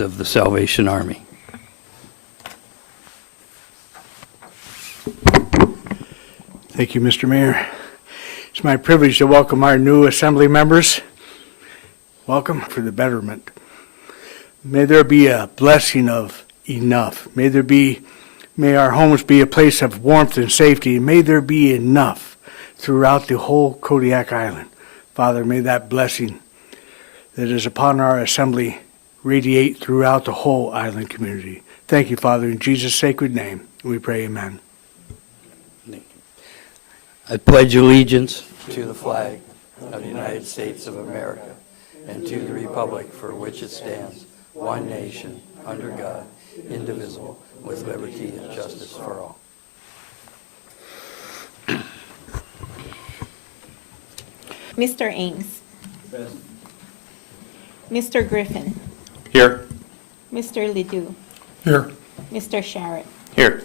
of the Salvation Army. Thank you, Mr. Mayor. It's my privilege to welcome our new assembly members. Welcome for the betterment. May there be a blessing of enough. May our homes be a place of warmth and safety. May there be enough throughout the whole Kodiak Island. Father, may that blessing that is upon our assembly radiate throughout the whole island community. Thank you, Father, in Jesus' sacred name, we pray, amen. I pledge allegiance to the flag of the United States of America and to the republic for which it stands, one nation, under God, indivisible, with liberty and justice for all. Mr. Ames. Present. Mr. Griffin. Here. Mr. Ledoux. Here. Mr. Sharrett. Here.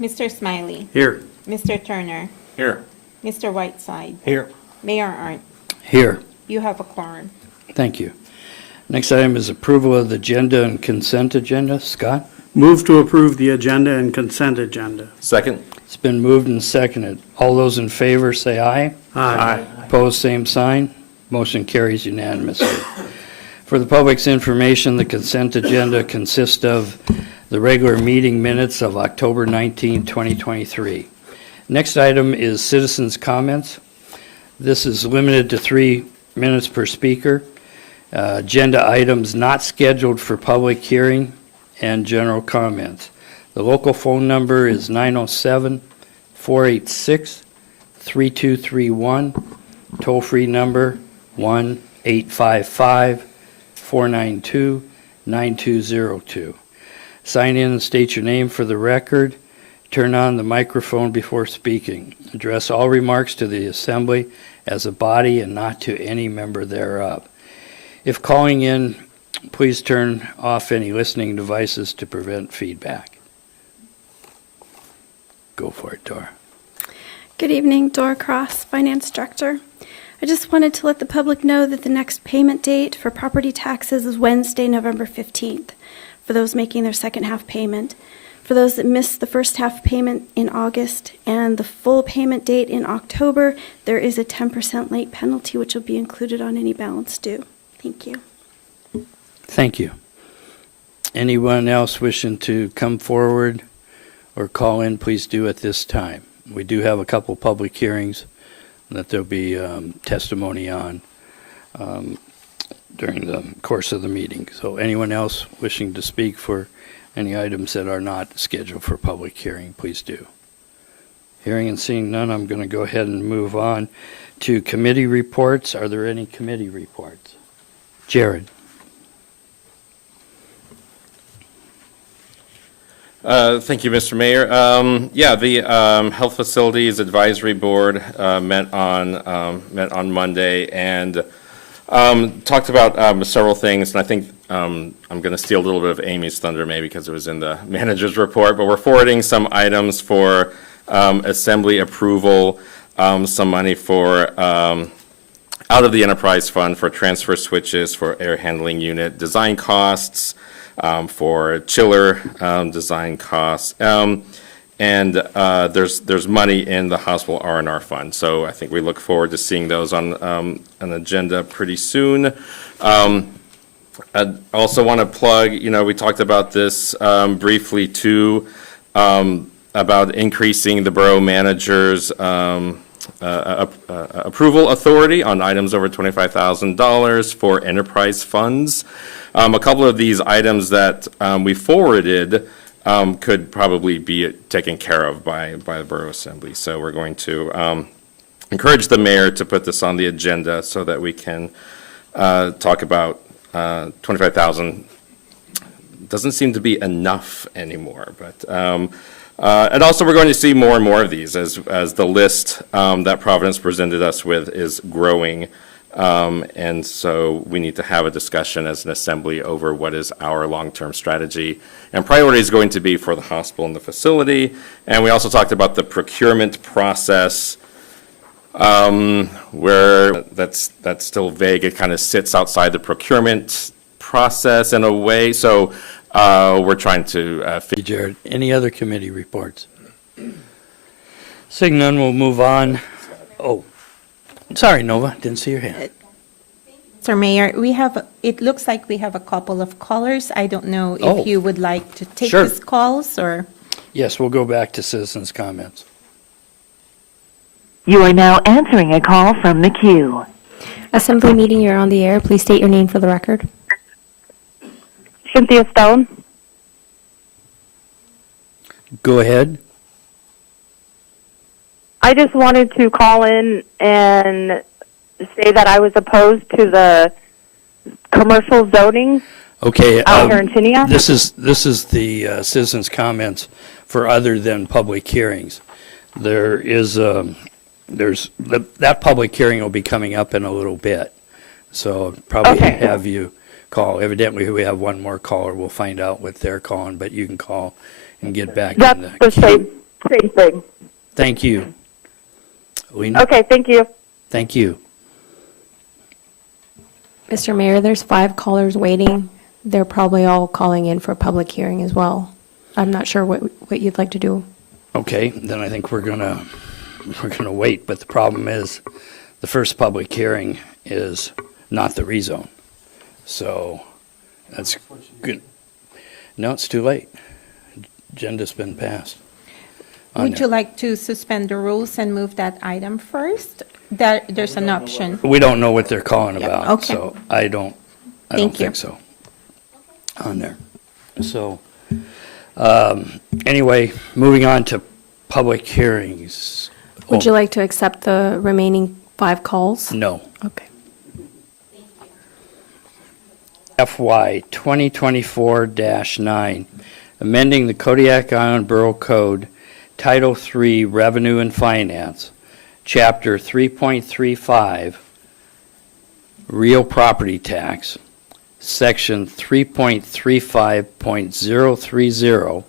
Mr. Smiley. Here. Mr. Turner. Here. Mr. Whiteside. Here. Mayor Arndt. Here. You have a quorum. Thank you. Next item is approval of the agenda and consent agenda. Scott? Move to approve the agenda and consent agenda. Second. It's been moved and seconded. All those in favor say aye. Aye. Opposed, same sign. Motion carries unanimously. For the public's information, the consent agenda consists of the regular meeting minutes of October 19, 2023. Next item is citizens' comments. This is limited to 3 minutes per speaker. Agenda items not scheduled for public hearing and general comments. The local phone number is 907-486-3231. Toll-free number 1-855-492-9202. Sign in and state your name for the record. Turn on the microphone before speaking. Address all remarks to the assembly as a body and not to any member thereof. If calling in, please turn off any listening devices to prevent feedback. Go for it, Dora. Good evening, Dora Cross, Finance Director. I just wanted to let the public know that the next payment date for property taxes is Wednesday, November 15th, for those making their second half payment. For those that missed the first half payment in August and the full payment date in October, there is a 10% late penalty which will be included on any balance due. Thank you. Thank you. Anyone else wishing to come forward or call in, please do at this time. We do have a couple public hearings that there'll be testimony on during the course of the meeting. So anyone else wishing to speak for any items that are not scheduled for public hearing, please do. Hearing and seeing none, I'm going to go ahead and move on to committee reports. Are there any committee reports? Jared. Thank you, Mr. Mayor. The Health Facilities Advisory Board met on Monday and talked about several things. And I think I'm going to steal a little bit of Amy's thunder, maybe because it was in the manager's report. But we're forwarding some items for assembly approval, some money for out of the enterprise fund for transfer switches for air handling unit design costs. For chiller design costs, and there's money in the hospital R&R fund. So I think we look forward to seeing those on an agenda pretty soon. I also want to plug, we talked about this briefly too, about increasing the borough manager's approval authority on items over $25,000 for enterprise funds. A couple of these items that we forwarded could probably be taken care of by the Borough Assembly. So we're going to encourage the mayor to put this on the agenda so that we can talk about $25,000. Doesn't seem to be enough anymore, but and also we're going to see more and more of these as the list that Providence presented us with is growing. And so we need to have a discussion as an assembly over what is our long-term strategy and priority is going to be for the hospital and the facility. And we also talked about the procurement process, where that's still vague. It kind of sits outside the procurement process in a way, so we're trying to Thank you, Jared. Any other committee reports? Seeing none, we'll move on. Oh, sorry, Nova, didn't see your hand. Mr. Mayor, it looks like we have a couple of callers. I don't know Oh. if you would like to take Sure. these calls or. Yes, we'll go back to citizens' comments. You are now answering a call from the queue. Assembly meeting, you're on the air. Please state your name for the record. Cynthia Stone. Go ahead. I just wanted to call in and say that I was opposed to the commercial zoning Okay. out here in Tinia. This is the citizens' comments for other than public hearings. There is, that public hearing will be coming up in a little bit. So probably Okay. have you call. Evidently, we have one more caller. We'll find out what they're calling, but you can call and get back That's in the the queue. same thing. Thank you. Lena? Okay, thank you. Thank you. Mr. Mayor, there's 5 callers waiting. They're probably all calling in for a public hearing as well. I'm not sure what you'd like to do. Okay, then I think we're gonna wait, but the problem is, the first public hearing is not the rezone. So, that's good. No, it's too late. Agenda's been passed. on Would there. you like to suspend the rules and move that item first? There's an option. We don't know what they're calling Yeah, about, okay. so I don't Thank you. think so. On there. So, anyway, moving on to public hearings. Would you like to accept the remaining 5 calls? No. Okay. FY 2024-9, amending the Kodiak Island Borough Code, Title III Revenue and Finance, Chapter 3.35, Real Property Tax, Section 3.35.030,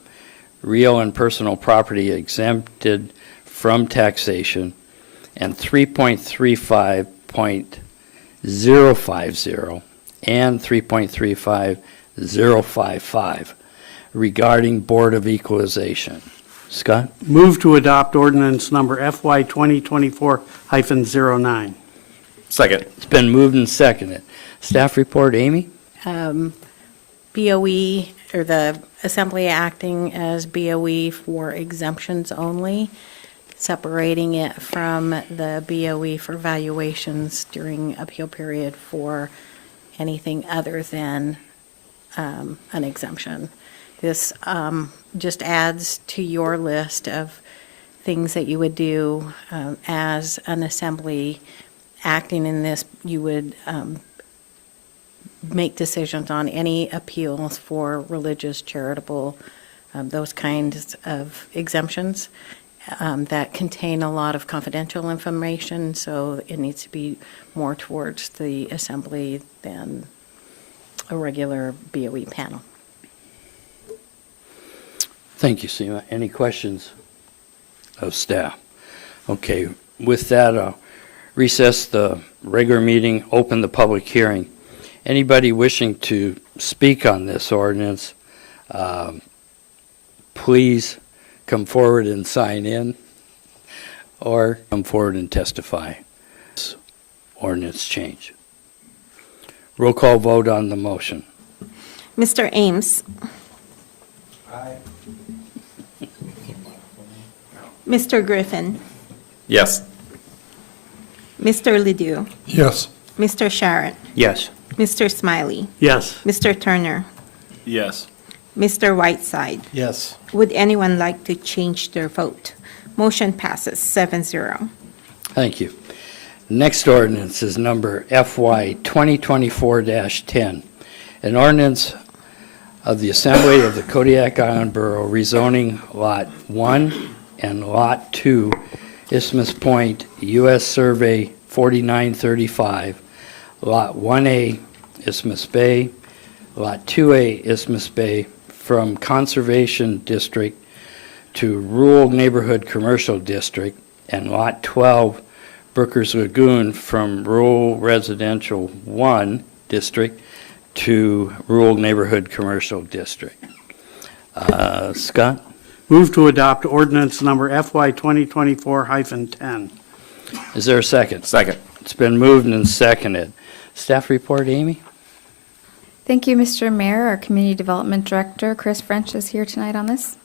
Real and Personal Property Exempted from Taxation, and 3.35.050, and 3.35055 regarding Board of Equalization. Scott? Move to adopt ordinance number FY 2024-09. Second. It's been moved and seconded. Staff report, Amy? BOE, or the Assembly acting as BOE for exemptions only, separating it from the BOE for valuations during appeal period for anything other than an exemption. This just adds to your list of things that you would do as an assembly acting in this. You would make decisions on any appeals for religious, charitable, those kinds of exemptions that contain a lot of confidential information, so it needs to be more towards the assembly than a regular BOE panel. Thank you, Seema. Any questions of staff? Okay, with that, recess the regular meeting, open the public hearing. Anybody wishing to speak on this ordinance, please come forward and sign in, or come forward and testify. This ordinance change. Roll call vote on the motion. Mr. Ames. Aye. Mr. Griffin. Yes. Mr. Ledoux. Yes. Mr. Sharon. Yes. Mr. Smiley. Yes. Mr. Turner. Yes. Mr. Whiteside. Yes. Would anyone like to change their vote? Motion passes 7-0. Thank you. Next ordinance is number FY 2024-10, an ordinance of the Assembly of the Kodiak Island Borough rezoning Lot 1 and Lot 2, Isthmus Point, U.S. Survey 4935, Lot 1A, Isthmus Bay, Lot 2A, Isthmus Bay, from Conservation District to Rural Neighborhood Commercial District, and Lot 12, Brooker's Lagoon, from Rural Residential 1 District to Rural Neighborhood Commercial District. Scott? Move to adopt ordinance number FY 2024-10. Is there a second? Second. It's been moved and seconded. Staff report, Amy? Thank you, Mr. Mayor. Our Community Development Director, Chris French, is here tonight on this.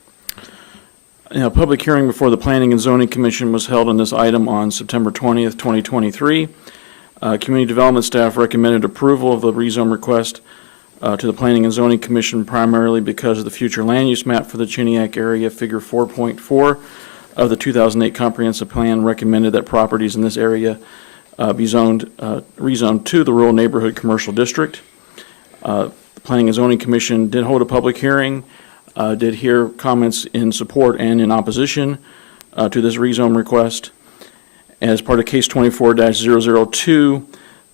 A public hearing before the Planning and Zoning Commission was held on this item on September 20th, 2023. Community Development staff recommended approval of the rezone request to the Planning and Zoning Commission primarily because of the future land use map for the Kodiak area, figure 4.4 of the 2008 Comprehensive Plan recommended that properties in this area be rezoned to the Rural Neighborhood Commercial District. The Planning and Zoning Commission did hold a public hearing, did hear comments in support and in opposition to this rezone request. As part of case 24-002,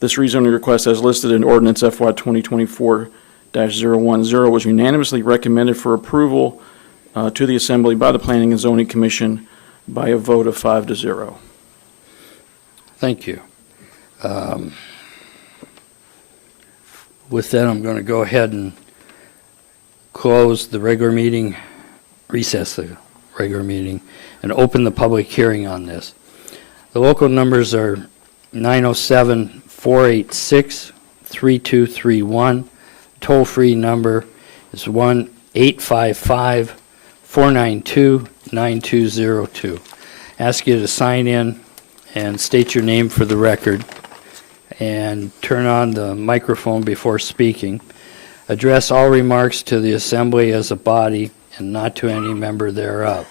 this rezoning request as listed in ordinance FY 2024-010 was unanimously recommended for approval to the Assembly by the Planning and Zoning Commission by a vote of 5-0. Thank you. With that, I'm going to go ahead and close the regular meeting, recess the regular meeting, and open the public hearing on this. The local numbers are 907-486-3231. Toll-free number is 1-855-492-9202. Ask you to sign in and state your name for the record, and turn on the microphone before speaking. Address all remarks to the Assembly as a body and not to any member thereof.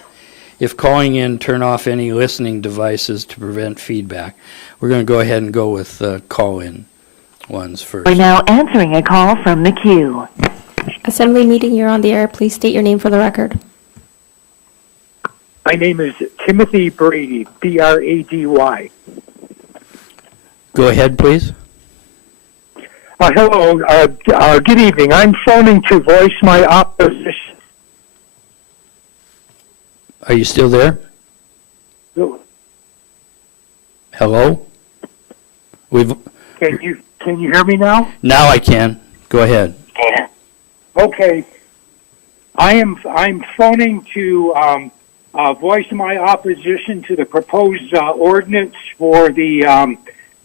If calling in, turn off any listening devices to prevent feedback. We're going to go ahead and go with call-in ones first. We're now answering a call from the queue. Assembly meeting, you're on the air. Please state your name for the record. My name is Timothy Brady, B-R-A-D-Y. Go ahead, please. Hello, good evening. I'm phoning to voice my opposition. Are you still there? Hello? Can you hear me now? Now I can. Go ahead. Okay. I'm phoning to voice my opposition to the proposed ordinance for the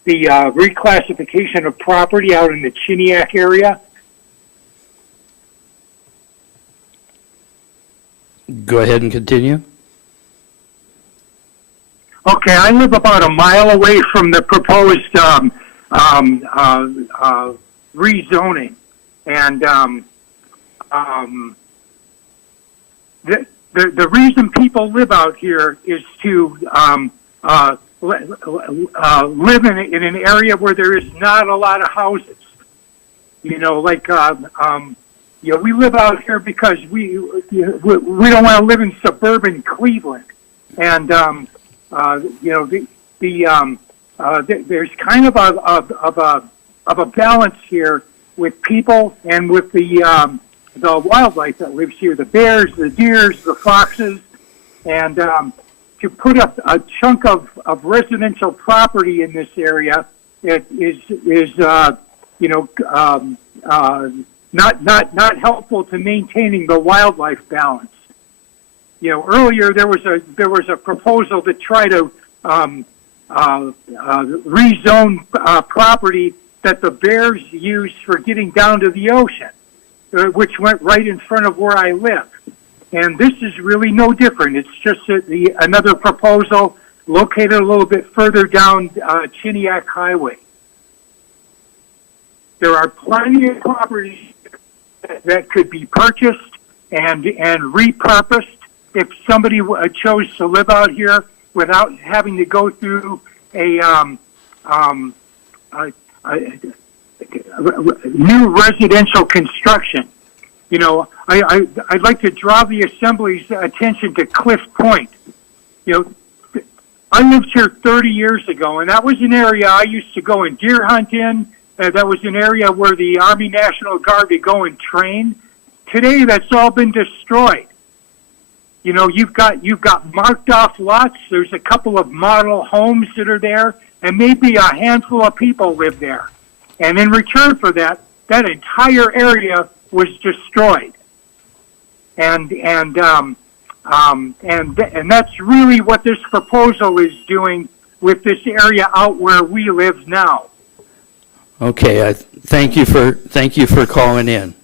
reclassification of property out in the Kodiak area. Go ahead and continue. Okay, I live about a mile away from the proposed rezoning, and the reason people live out here is to live in an area where there is not a lot of houses. You know, like we live out here because we don't want to live in suburban Cleveland, and there's kind of a balance here with people and with the wildlife that lives here, the bears, the deers, the foxes, and to put up a chunk of residential property in this area, it is not helpful to maintaining the wildlife balance. You know, earlier there was a proposal to try to rezone property that the bears use for getting down to the ocean, which went right in front of where I live. And this is really no different. It's just another proposal located a little bit further down Kodiak Highway. There are plenty of properties that could be purchased and repurposed if somebody chose to live out here without having to go through a new residential construction. You know, I'd like to draw the Assembly's attention to Cliff Point. You know, I lived here 30 years ago, and that was an area I used to go and deer hunt in. That was an area where the Army National Guard would go and train. Today, that's all been destroyed. You know, you've got marked off lots. There's a couple of model homes that are there, and maybe a handful of people live there. And in return for that, that entire area was destroyed. And that's really what this proposal is doing with this area out where we live now. Okay, thank you for calling in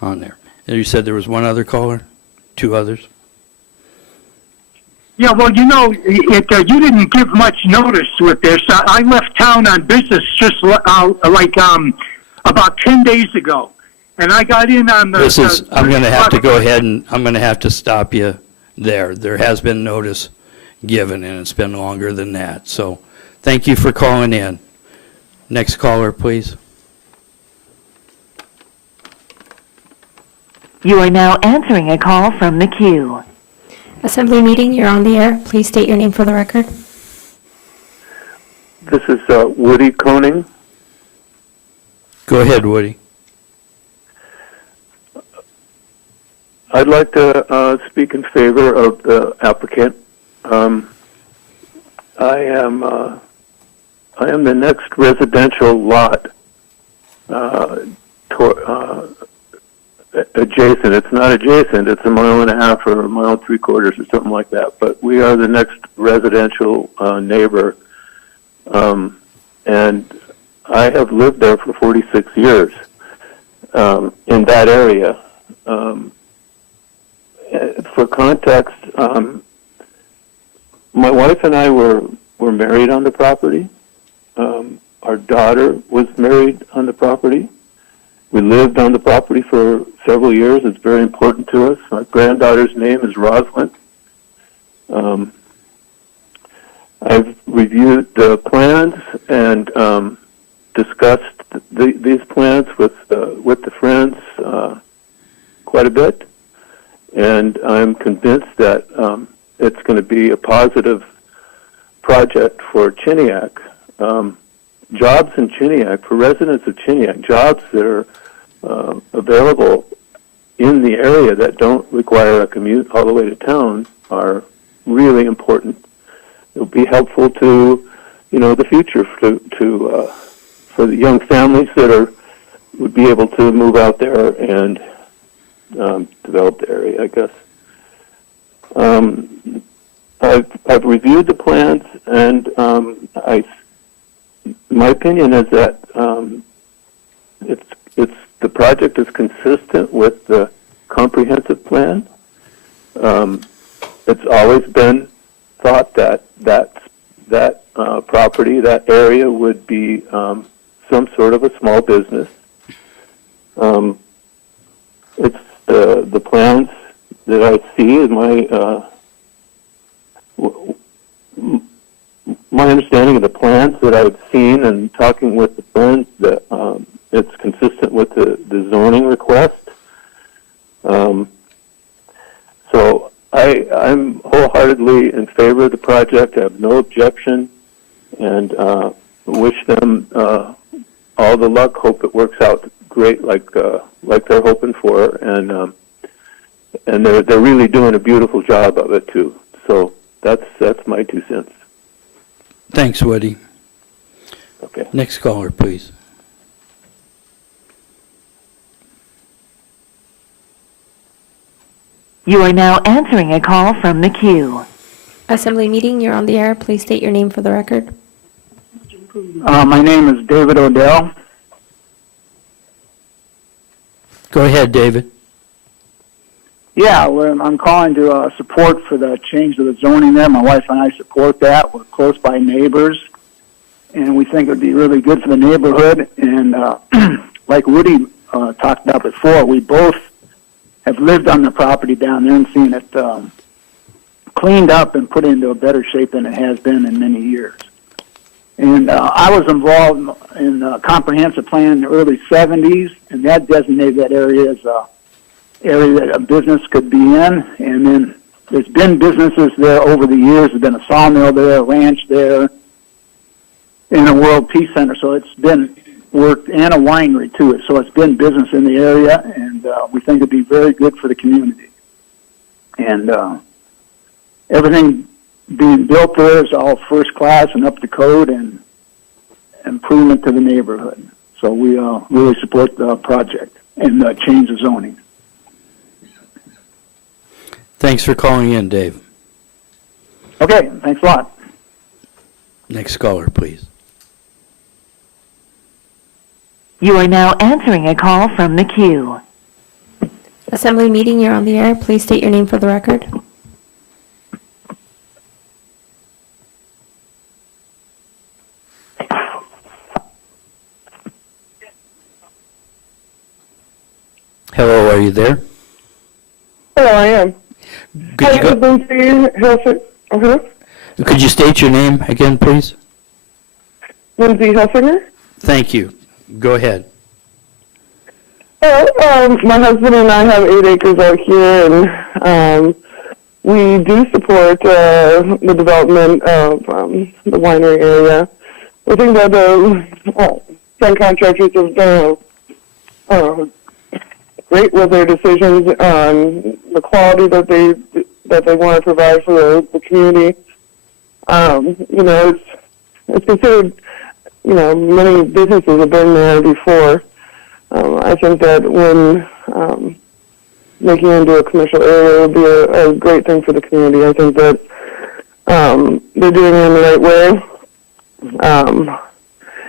on there. And you said there was one other caller? Two others? Yeah, well, you know, you didn't give much notice with this. I left town on business just about 10 days ago, and I got in on the... I'm going to have to go ahead and I'm going to have to stop you there. There has been notice given, and it's been longer than that. So thank you for calling in. Next caller, please. You are now answering a call from the queue. Assembly meeting, you're on the air. Please state your name for the record. This is Woody Koning. Go ahead, Woody. I'd like to speak in favor of the applicant. I am the next residential lot adjacent. It's not adjacent. It's a mile and a half or a mile and 3/4 or something like that. But we are the next residential neighbor, and I have lived there for 46 years in that area. For context, my wife and I were married on the property. Our daughter was married on the property. We lived on the property for several years. It's very important to us. My granddaughter's name is Rosalind. I've reviewed the plans and discussed these plans with the friends quite a bit, and I'm convinced that it's going to be a positive project for Kodiak. Jobs in Kodiak, for residents of Kodiak, jobs that are available in the area that don't require a commute all the way to town are really important. It'll be helpful to, the future for the young families that would be able to move out there and develop the area, I guess. I've reviewed the plans, and my opinion is that the project is consistent with the comprehensive plan. It's always been thought that property, that area, would be some sort of a small business. It's the plans that I see in my understanding of the plans that I've seen and talking with the friends, that it's consistent with the zoning request. So I'm wholeheartly in favor of the project. I have no objection, and wish them all the luck. Hope it works out great, like they're hoping for, and they're really doing a beautiful job of it too. So that's my 2 cents. Thanks, Woody. Okay. Next caller, please. You are now answering a call from the queue. Assembly meeting, you're on the air. Please state your name for the record. My name is David Odell. Go ahead, David. Yeah, I'm calling to support for the change of the zoning there. My wife and I support that. We're close by neighbors, and we think it would be really good for the neighborhood. And like Woody talked about before, we both have lived on the property down there and seen it cleaned up and put into a better shape than it has been in many years. And I was involved in a comprehensive plan in the early 70s, and that designated that area as a area that a business could be in. And then there's been businesses there over the years. There's been a sawmill there, a ranch there, and a World Peace Center. So it's been worked, and a winery too. So it's been business in the area, and we think it'd be very good for the community. And everything being built there is all first class and up to code and improvement to the neighborhood. So we really support the project and change the zoning. Thanks for calling in, Dave. Okay, thanks a lot. Next caller, please. You are now answering a call from the queue. Assembly meeting, you're on the air. Please state your name for the record. Hello, are you there? Hello, I am. Could you state your name again, please? Lindsay Helsinger. Thank you. Go ahead. My husband and I have 8 acres out here, and we do support the development of the winery area. I think that the some contractors have done great with their decisions on the quality that they want to provide for the community. You know, it's considered, you know, many businesses have been there before. I think that when making it into a commercial area would be a great thing for the community. I think that they're doing it in the right way.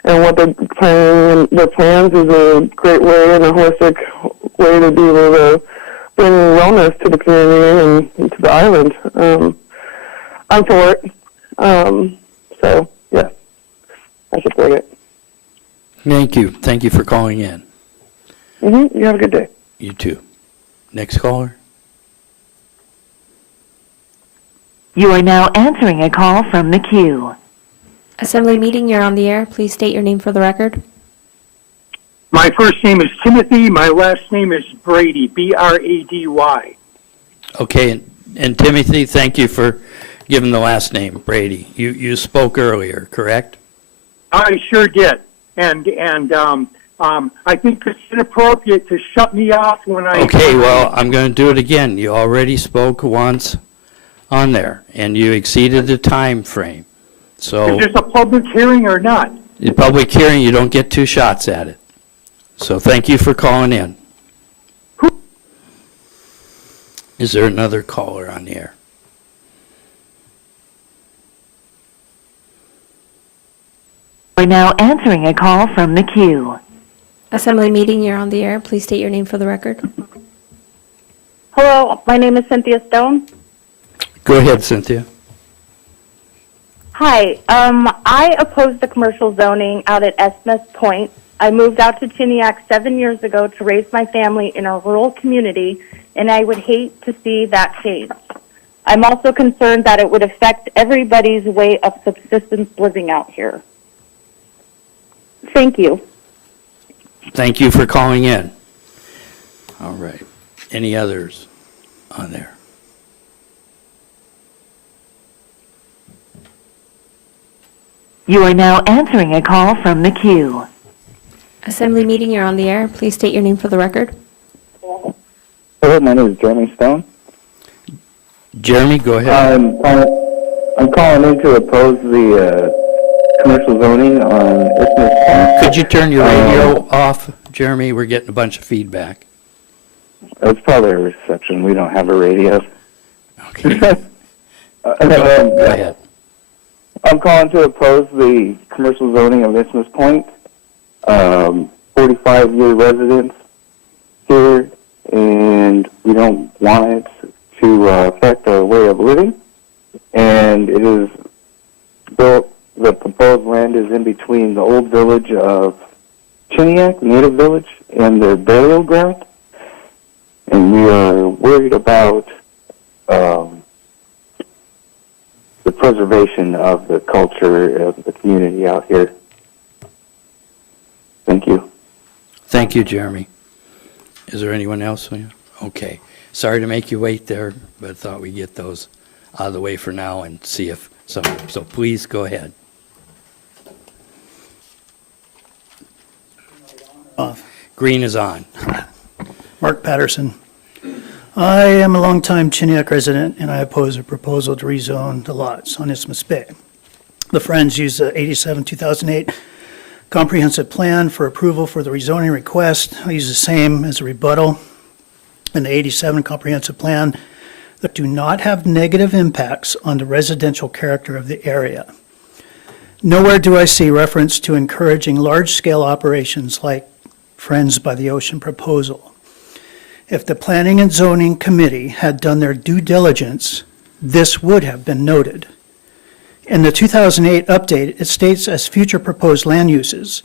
And what they're planning, their plans is a great way and a holistic way to be able to bring wellness to the community and to the island. I'm for it. So, yeah, I support it. Thank you. Thank you for calling in. You have a good day. You too. Next caller. You are now answering a call from the queue. Assembly meeting, you're on the air. Please state your name for the record. My first name is Timothy. My last name is Brady, B-R-A-D-Y. Okay, and Timothy, thank you for giving the last name, Brady. You spoke earlier, correct? I sure did. And I think it's inappropriate to shut me off when I... Okay, well, I'm going to do it again. You already spoke once on there, and you exceeded the time frame. So, Is this a public hearing or not? in public hearing, you don't get 2 shots at it. So thank you for calling in. Is there another caller on the air? We're now answering a call from the queue. Assembly meeting, you're on the air. Please state your name for the record. Hello, my name is Cynthia Stone. Go ahead, Cynthia. Hi, I oppose the commercial zoning out at Estes Point. I moved out to Kodiak 7 years ago to raise my family in a rural community, and I would hate to see that change. I'm also concerned that it would affect everybody's way of subsistence living out here. Thank you. Thank you for calling in. All right. Any others on there? You are now answering a call from the queue. Assembly meeting, you're on the air. Please state your name for the record. Hello, my name is Jeremy Stone. Jeremy, go ahead. I'm calling in to oppose the commercial zoning on Isthmus Point. Could you turn your radio off, Jeremy? We're getting a bunch of feedback. It's probably a reception. We don't have a radio. Okay. Go ahead. I'm calling to oppose the commercial zoning of Isthmus Point. 45-year residents here, and we don't want it to affect our way of living. And it is built, the proposed land is in between the old village of Kodiak, native village, and their burial ground. And we are worried about the preservation of the culture of the community out here. Thank you. Thank you, Jeremy. Is there anyone else? Okay. Sorry to make you wait there, but I thought we'd get those out of the way for now and see if some. So please go ahead. Green is on. Mark Patterson. I am a longtime Kodiak resident, and I oppose a proposal to rezone the lots on Isthmus Bay. The Friends used the 87-2008 Comprehensive plan for approval for the rezoning request, I use the same as a rebuttal in the 87 comprehensive plan that do not have negative impacts on the residential character of the area. Nowhere do I see reference to encouraging large-scale operations like Friends by the Ocean proposal. If the Planning and Zoning Committee had done their due diligence, this would have been noted. In the 2008 update, it states as future proposed land uses,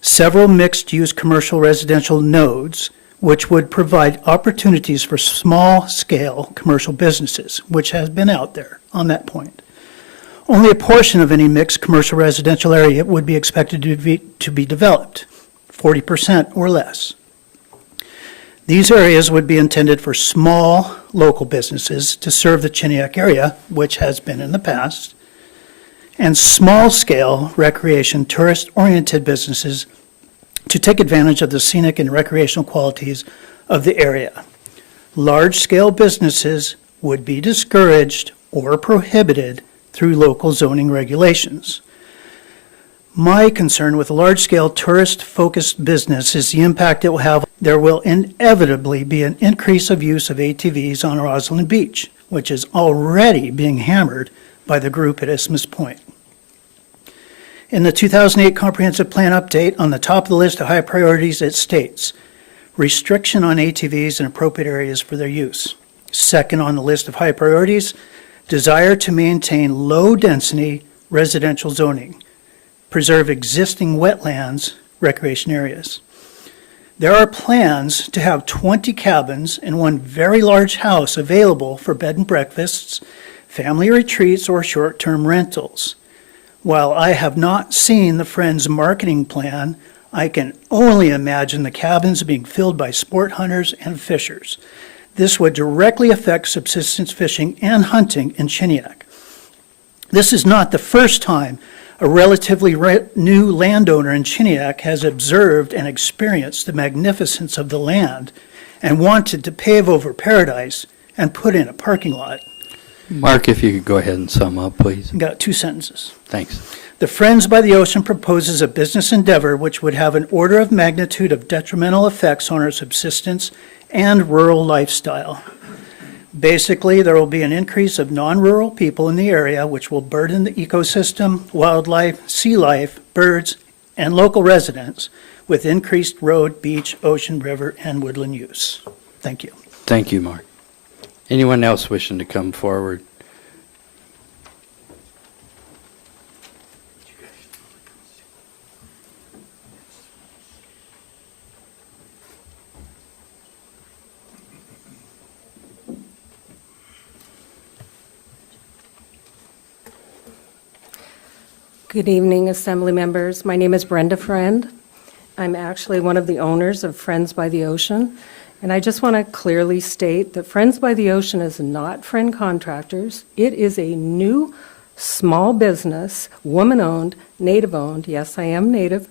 several mixed-use commercial residential nodes, which would provide opportunities for small-scale commercial businesses, which has been out there on that point. Only a portion of any mixed commercial residential area would be expected to be developed, 40% or less. These areas would be intended for small local businesses to serve the Chiniak area, which has been in the past, and small-scale recreation, tourist-oriented businesses to take advantage of the scenic and recreational qualities of the area. Large-scale businesses would be discouraged or prohibited through local zoning regulations. My concern with a large-scale tourist-focused business is the impact it will have. There will inevitably be an increase of use of ATVs on Roslyn Beach, which is already being hammered by the group at Isthmus Point. In the 2008 Comprehensive Plan update, on the top of the list of high priorities, it states, restriction on ATVs in appropriate areas for their use. Second on the list of high priorities, desire to maintain low-density residential zoning, preserve existing wetlands, recreation areas. There are plans to have 20 cabins and one very large house available for bed and breakfasts, family retreats, or short-term rentals. While I have not seen the Friends marketing plan, I can only imagine the cabins being filled by sport hunters and fishers. This would directly affect subsistence fishing and hunting in Chiniak. This is not the first time a relatively new landowner in Chiniak has observed and experienced the magnificence of the land and wanted to pave over paradise and put in a parking lot. Mark, if you could go ahead and sum up, please. Got 2 sentences. Thanks. The Friends by the Ocean proposes a business endeavor which would have an order of magnitude of detrimental effects on our subsistence and rural lifestyle. Basically, there will be an increase of non-rural people in the area, which will burden the ecosystem, wildlife, sea life, birds, and local residents with increased road, beach, ocean, river, and woodland use. Thank you. Thank you, Mark. Anyone else wishing to come forward? Good evening, Assembly members. My name is Brenda Friend. I'm actually one of the owners of Friends by the Ocean, and I just want to clearly state that Friends by the Ocean is not Friend Contractors. It is a new small business, woman-owned, native-owned. Yes, I am native,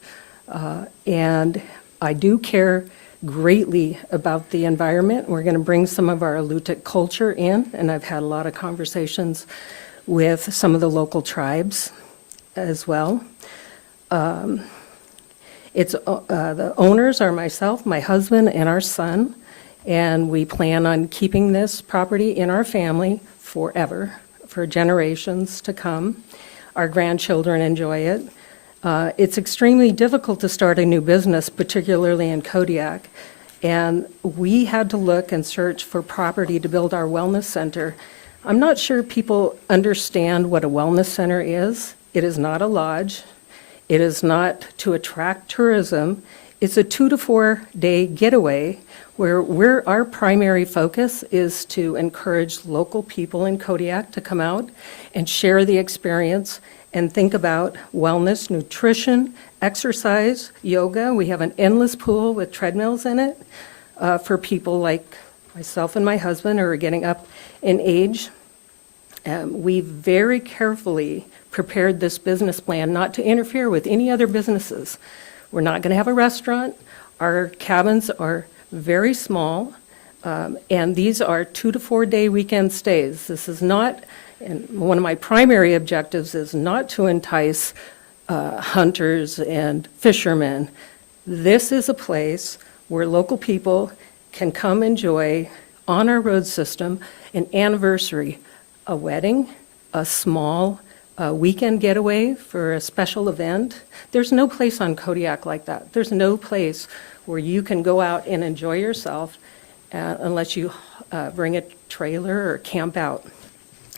and I do care greatly about the environment. We're going to bring some of our Alutiiq culture in, and I've had a lot of conversations with some of the local tribes as well. The owners are myself, my husband, and our son, and we plan on keeping this property in our family forever, for generations to come. Our grandchildren enjoy it. It's extremely difficult to start a new business, particularly in Kodiak, and we had to look and search for property to build our wellness center. I'm not sure people understand what a wellness center is. It is not a lodge. It is not to attract tourism. It's a 2 to 4 day getaway where our primary focus is to encourage local people in Kodiak to come out and share the experience and think about wellness, nutrition, exercise, yoga. We have an endless pool with treadmills in it for people like myself and my husband who are getting up in age. We very carefully prepared this business plan not to interfere with any other businesses. We're not going to have a restaurant. Our cabins are very small, and these are 2 to 4 day weekend stays. This is not, and one of my primary objectives is not to entice hunters and fishermen. This is a place where local people can come enjoy, on our road system, an anniversary, a wedding, a small weekend getaway for a special event. There's no place on Kodiak like that. There's no place where you can go out and enjoy yourself unless you bring a trailer or camp out.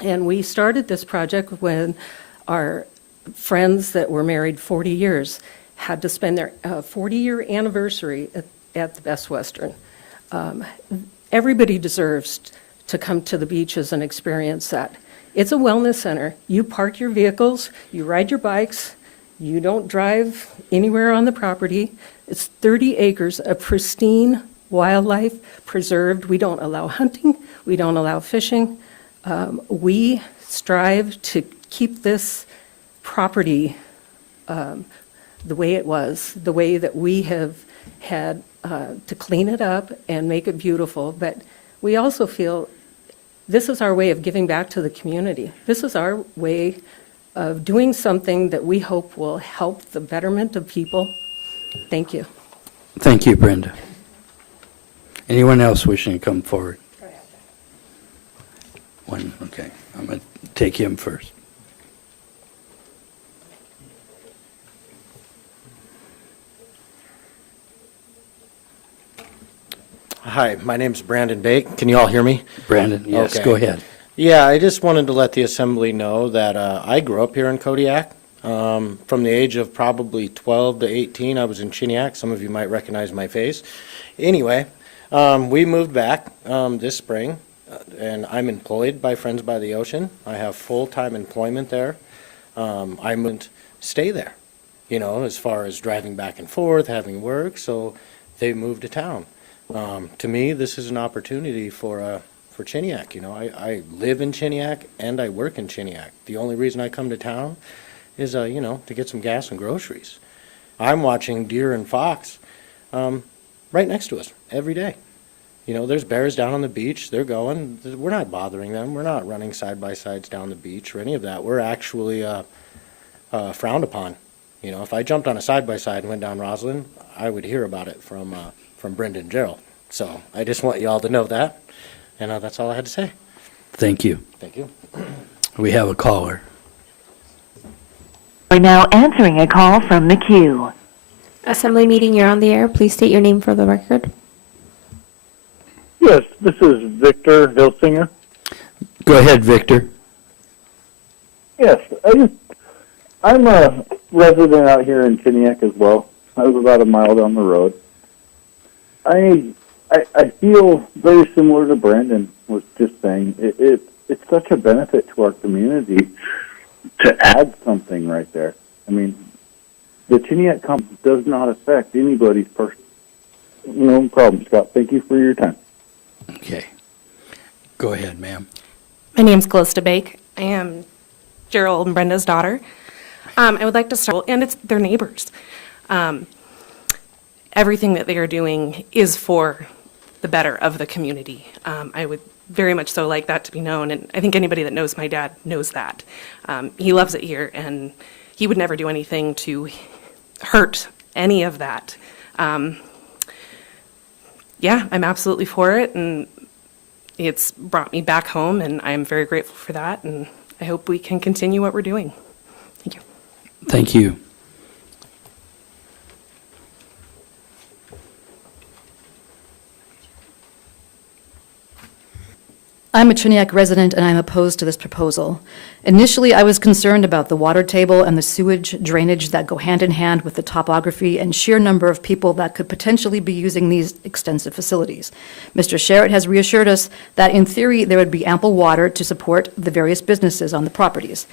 And we started this project when our friends that were married 40 years had to spend their 40-year anniversary at the Best Western. Everybody deserves to come to the beaches and experience that. It's a wellness center. You park your vehicles, you ride your bikes, you don't drive anywhere on the property. It's 30 acres of pristine wildlife preserved. We don't allow hunting, we don't allow fishing. We strive to keep this property the way it was, the way that we have had to clean it up and make it beautiful. But we also feel this is our way of giving back to the community. This is our way of doing something that we hope will help the betterment of people. Thank you. Thank you, Brenda. Anyone else wishing to come forward? One, okay. I'm going to take him first. Hi, my name's Brandon Bake. Can you all hear me? Brandon, yes, go ahead. Yeah, I just wanted to let the assembly know that I grew up here in Kodiak. From the age of probably 12 to 18, I was in Chiniak. Some of you might recognize my face. Anyway, we moved back this spring, and I'm employed by Friends by the Ocean. I have full-time employment there. I wouldn't stay there, you know, as far as driving back and forth, having work, so they moved to town. To me, this is an opportunity for Chiniak. You know, I live in Chiniak and I work in Chiniak. The only reason I come to town is, you know, to get some gas and groceries. I'm watching deer and fox right next to us every day. You know, there's bears down on the beach. They're going. We're not bothering them. We're not running side by sides down the beach or any of that. We're actually frowned upon. You know, if I jumped on a side by side and went down Roslyn, I would hear about it from Brenda and Gerald. So I just want you all to know that, and that's all I had to say. Thank you. Thank you. We have a caller. We're now answering a call from the queue. Assembly meeting, you're on the air. Please state your name for the record. Yes, this is Victor Hilsinger. Go ahead, Victor. Yes, I'm a resident out here in Chiniak as well. I live about a mile down the road. I feel very similar to Brandon was just saying. It's such a benefit to our community to add something right there. I mean, the Chiniak Compact does not affect anybody's person. No problem, Scott. Thank you for your time. Okay. Go ahead, ma'am. My name's Callista Bake. I am Gerald and Brenda's daughter. I would like to start, and it's their neighbors. Everything that they are doing is for the better of the community. I would very much so like that to be known, and I think anybody that knows my dad knows that. He loves it here, and he would never do anything to hurt any of that. Yeah, I'm absolutely for it, and it's brought me back home, and I'm very grateful for that, and I hope we can continue what we're doing. Thank you. Thank you. I'm a Chiniak resident and I'm opposed to this proposal. Initially, I was concerned about the water table and the sewage drainage that go hand in hand with the topography and sheer number of people that could potentially be using these extensive facilities. Mr. Sherritt has reassured us that in theory there would be ample water to support the various businesses on the properties.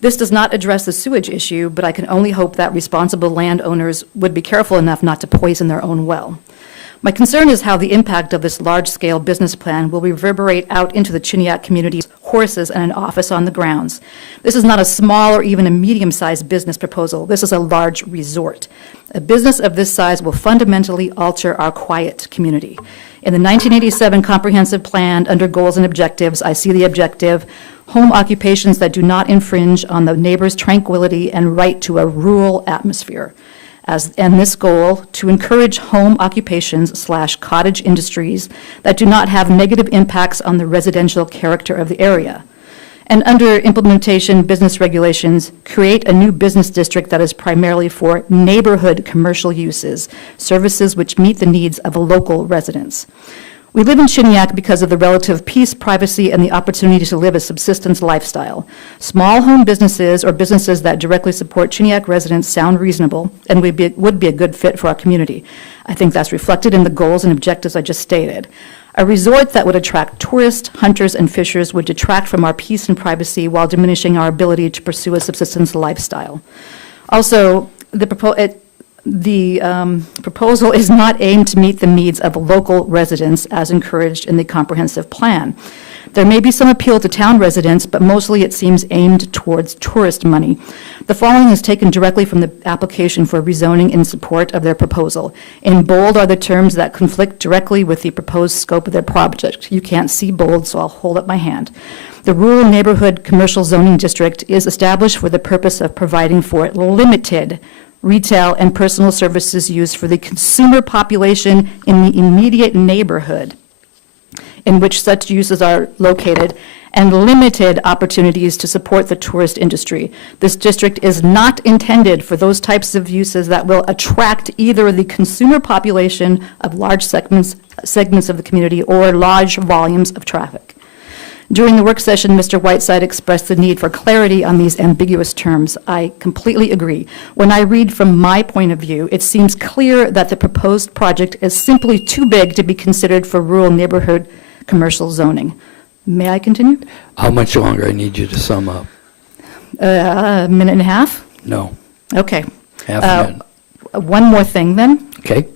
This does not address the sewage issue, but I can only hope that responsible landowners would be careful enough not to poison their own well. My concern is how the impact of this large-scale business plan will reverberate out into the Chiniak community's horses and an office on the grounds. This is not a small or even a medium-sized business proposal. This is a large resort. A business of this size will fundamentally alter our quiet community. In the 1987 comprehensive plan, under goals and objectives, I see the objective, home occupations that do not infringe on the neighbor's tranquility and right to a rural atmosphere. And this goal, to encourage home occupations/cottage industries that do not have negative impacts on the residential character of the area. And under implementation business regulations, create a new business district that is primarily for neighborhood commercial uses, services which meet the needs of local residents. We live in Chiniak because of the relative peace, privacy, and the opportunity to live a subsistence lifestyle. Small home businesses or businesses that directly support Chiniak residents sound reasonable and would be a good fit for our community. I think that's reflected in the goals and objectives I just stated. A resort that would attract tourists, hunters, and fishers would detract from our peace and privacy while diminishing our ability to pursue a subsistence lifestyle. Also, the proposal is not aimed to meet the needs of local residents as encouraged in the comprehensive plan. There may be some appeal to town residents, but mostly it seems aimed towards tourist money. The following is taken directly from the application for rezoning in support of their proposal. In bold are the terms that conflict directly with the proposed scope of their project. You can't see bold, so I'll hold up my hand. The Rural Neighborhood Commercial Zoning District is established for the purpose of providing for limited retail and personal services used for the consumer population in the immediate neighborhood in which such uses are located, and limited opportunities to support the tourist industry. This district is not intended for those types of uses that will attract either the consumer population of large segments of the community or large volumes of traffic. During the work session, Mr. Whiteside expressed the need for clarity on these ambiguous terms. I completely agree. When I read from my point of view, it seems clear that the proposed project is simply too big to be considered for rural neighborhood commercial zoning. May I continue? How much longer I need you to sum up? A minute and a half? No. Okay. Half a minute. One more thing then. Okay.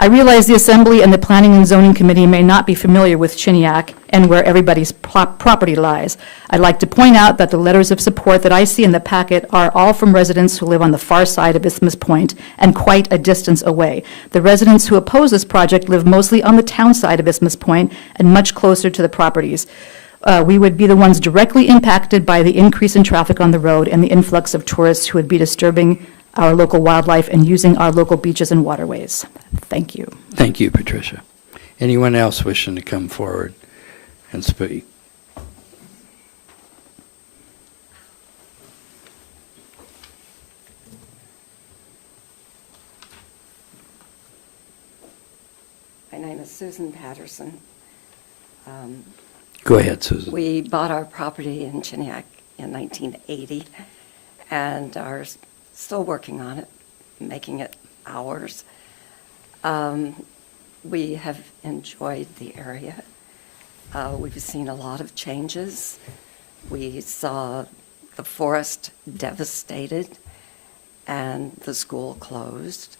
I realize the Assembly and the Planning and Zoning Committee may not be familiar with Chiniak and where everybody's property lies. I'd like to point out that the letters of support that I see in the packet are all from residents who live on the far side of Isthmus Point and quite a distance away. The residents who oppose this project live mostly on the town side of Isthmus Point and much closer to the properties. We would be the ones directly impacted by the increase in traffic on the road and the influx of tourists who would be disturbing our local wildlife and using our local beaches and waterways. Thank you. Thank you, Patricia. Anyone else wishing to come forward and speak? My name is Susan Patterson. Go ahead, Susan. We bought our property in Chiniak in 1980 and are still working on it, making it ours. We have enjoyed the area. We've seen a lot of changes. We saw the forest devastated and the school closed,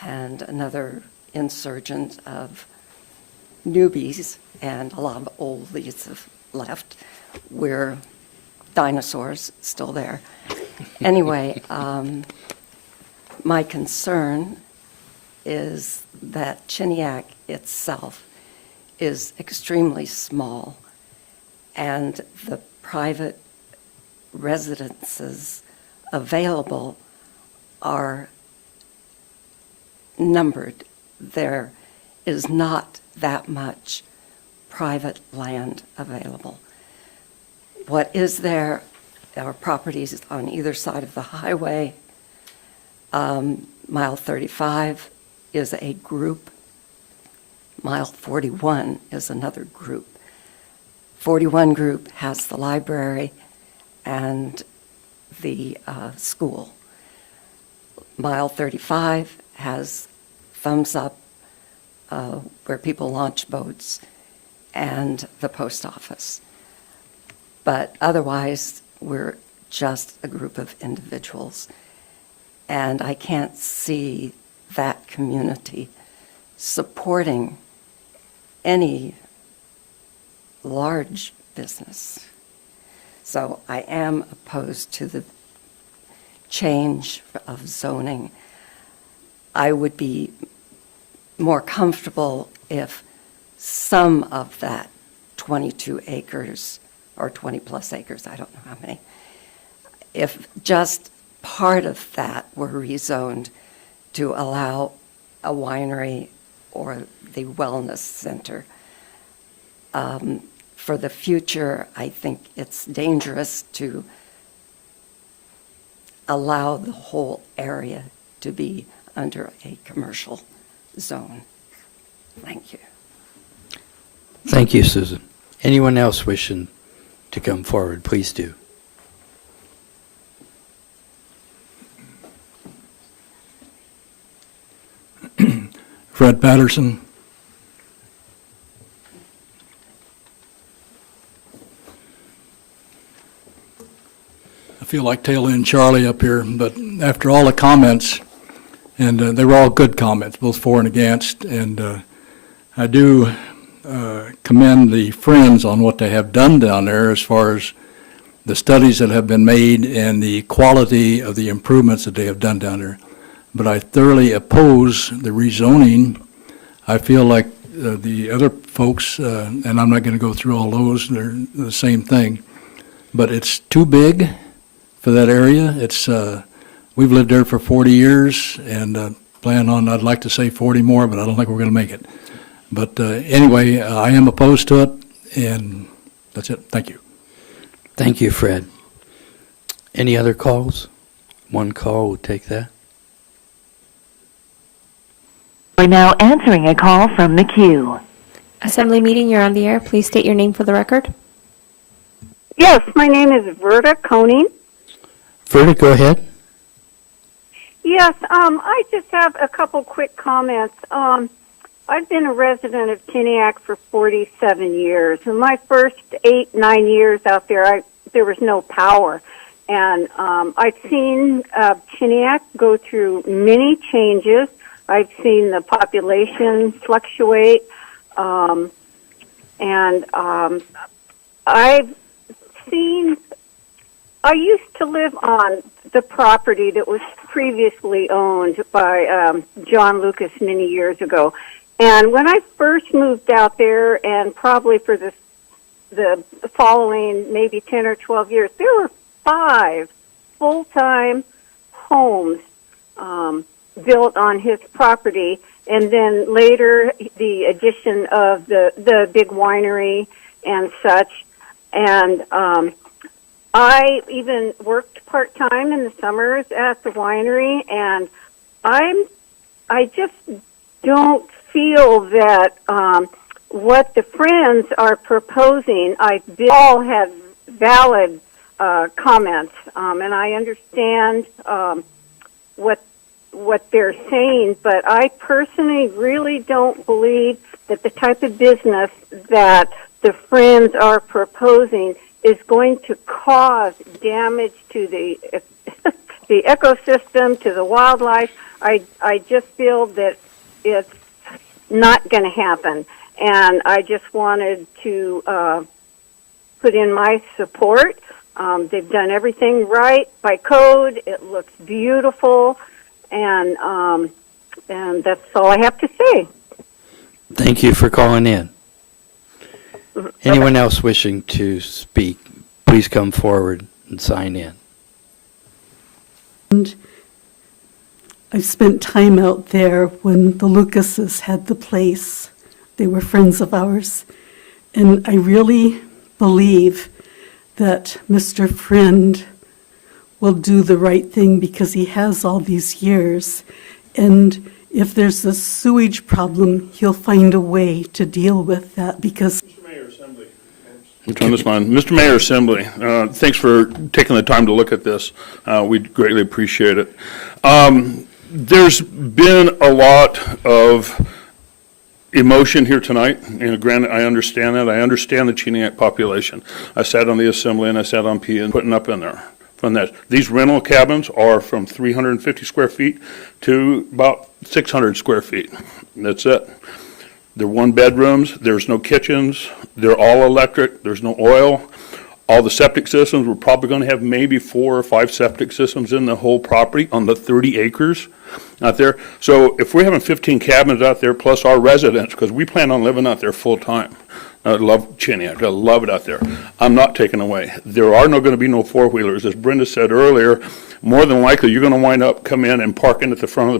and another insurgent of newbies, and a lot of oldies have left. We're dinosaurs still there. Anyway, my concern is that Chiniak itself is extremely small, and the private residences available are numbered. There is not that much private land available. What is there are properties on either side of the highway. Mile 35 is a group. Mile 41 is another group. 41 group has the library and the school. Mile 35 has Thumbs Up, where people launch boats, and the post office. But otherwise, we're just a group of individuals. And I can't see that community supporting any large business. So I am opposed to the change of zoning. I would be more comfortable if some of that 22 acres or 20-plus acres, I don't know how many. If just part of that were rezoned to allow a winery or the wellness center, for the future, I think it's dangerous to allow the whole area to be under a commercial zone. Thank you. Thank you, Susan. Anyone else wishing to come forward, please do. Fred Patterson. I feel like tail end Charlie up here, but after all the comments, and they were all good comments, both for and against, and I do commend the Friends on what they have done down there as far as the studies that have been made and the quality of the improvements that they have done down there. But I thoroughly oppose the rezoning. I feel like the other folks, and I'm not going to go through all those, they're the same thing, but it's too big for that area. It's we've lived there for 40 years and plan on, I'd like to say 40 more, but I don't think we're going to make it. But anyway, I am opposed to it, and that's it. Thank you. Thank you, Fred. Any other calls? One call, we'll take that. We're now answering a call from the queue. Assembly meeting, you're on the air. Please state your name for the record. Yes, my name is Verda Koning. Verda, go ahead. Yes, I just have a couple quick comments. I've been a resident of Kodiak for 47 years. In my first 8-9 years out there, there was no power. And I've seen Kodiak go through many changes. I've seen the population fluctuate. I've seen, I used to live on the property that was previously owned by John Lucas many years ago. And when I first moved out there, and probably for the following maybe 10 or 12 years, there were 5 full-time homes built on his property, and then later the addition of the big winery and such. And I even worked part-time in the summers at the winery, and I just don't feel that what the Friends are proposing, all have valid comments, and I understand what they're saying, but I personally really don't believe that the type of business that the Friends are proposing is going to cause damage to the the ecosystem, to the wildlife. I just feel that it's not going to happen, and I just wanted to put in my support. They've done everything right by code. It looks beautiful, and that's all I have to say. Thank you for calling in. Anyone else wishing to speak, please come forward and sign in. And I've spent time out there when the Lucases had the place. They were friends of ours. And I really believe that Mr. Friend will do the right thing because he has all these years. And if there's a sewage problem, he'll find a way to deal with that because... Turn this on. Mr. Mayor Assembly, thanks for taking the time to look at this. We greatly appreciate it. There's been a lot of emotion here tonight, and granted, I understand that. I understand the Kodiak population. I sat on the Assembly and I sat on P and putting up in there. From that, these rental cabins are from 350 square feet to about 600 square feet. That's it. They're one bedrooms, there's no kitchens, they're all electric, there's no oil. All the septic systems, we're probably going to have maybe 4 or 5 septic systems in the whole property on the 30 acres out there. So if we're having 15 cabins out there plus our residents, because we plan on living out there full time I love Chiniac. I love it out there. I'm not taking away. There are going to be no four-wheelers. As Brenda said earlier, more than likely, you're going to wind up, come in and parking at the front of the